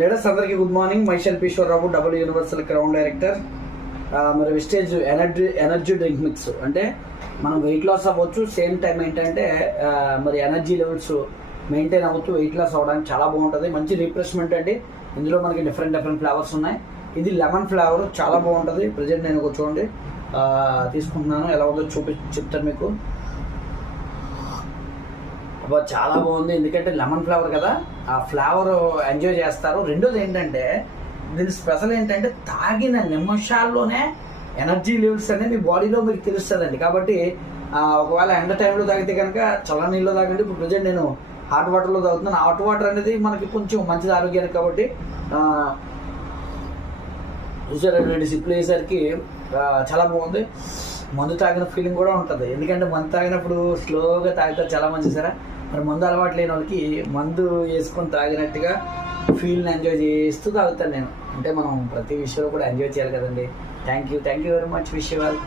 Ladders అందరికీ good morning. మైషల్ Eswara Rao, double universal crown director. మరి విస్టేజ్ ఎనర్జీ డ్రింక్ మిక్స్ అంటే మనం వెయిట్ లాస్ అవ్వచ్చు, సేమ్ టైం ఏంటంటే మరి ఎనర్జీ లెవెల్స్ మెయింటైన్ అవ్వచ్చు, వెయిట్ లాస్ అవ్వడానికి చాలా బాగుంటుంది. మంచి రిఫ్రెష్మెంట్ అండి. ఇందులో మనకి డిఫరెంట్ ఫ్లేవర్స్ ఉన్నాయి. ఇది లెమన్ ఫ్లేవర్, చాలా బాగుంటుంది. ప్రజెంట్ నేను చూడండి తీసుకుంటున్నాను, ఎలా ఉందో చెప్తాను మీకు. చాలా బాగుంది, ఎందుకంటే లెమన్ ఫ్లేవర్ కదా, ఆ ఫ్లేవర్ ఎంజాయ్ చేస్తారు. రెండోది ఏంటంటే దీని స్పెషల్ ఏంటంటే తాగిన నిమిషాల్లోనే ఎనర్జీ లెవెల్స్ అనేది మీ బాడీలో మీకు తెలుస్తుందండి. కాబట్టి ఒకవేళ ఎండ టైంలో తాగితే కనుక చల్ల నీళ్ళు తాగండి. ఇప్పుడు ప్రజెంట్ నేను హాట్ వాటర్లో తాగుతున్నాను. హాట్ వాటర్ అనేది మనకి కొంచెం మంచిది ఆరోగ్యానికి. కాబట్టి చూసారా 2 సిప్పులు వేసరికి చాలా బాగుంది. మందు తాగిన ఫీలింగ్ కూడా ఉంటుంది, ఎందుకంటే మందు తాగినప్పుడు స్లోగా తాగితే చాలా మంచిది సారా. మరి మందు అలవాటు లేని వాళ్ళకి మందు వేసుకొని తాగినట్టుగా ఫీల్ని ఎంజాయ్ చేస్తూ తాగుతాను నేను. అంటే మనం ప్రతి విషయంలో కూడా ఎంజాయ్ చేయాలి కదండి. Thank you very much. Wish you all.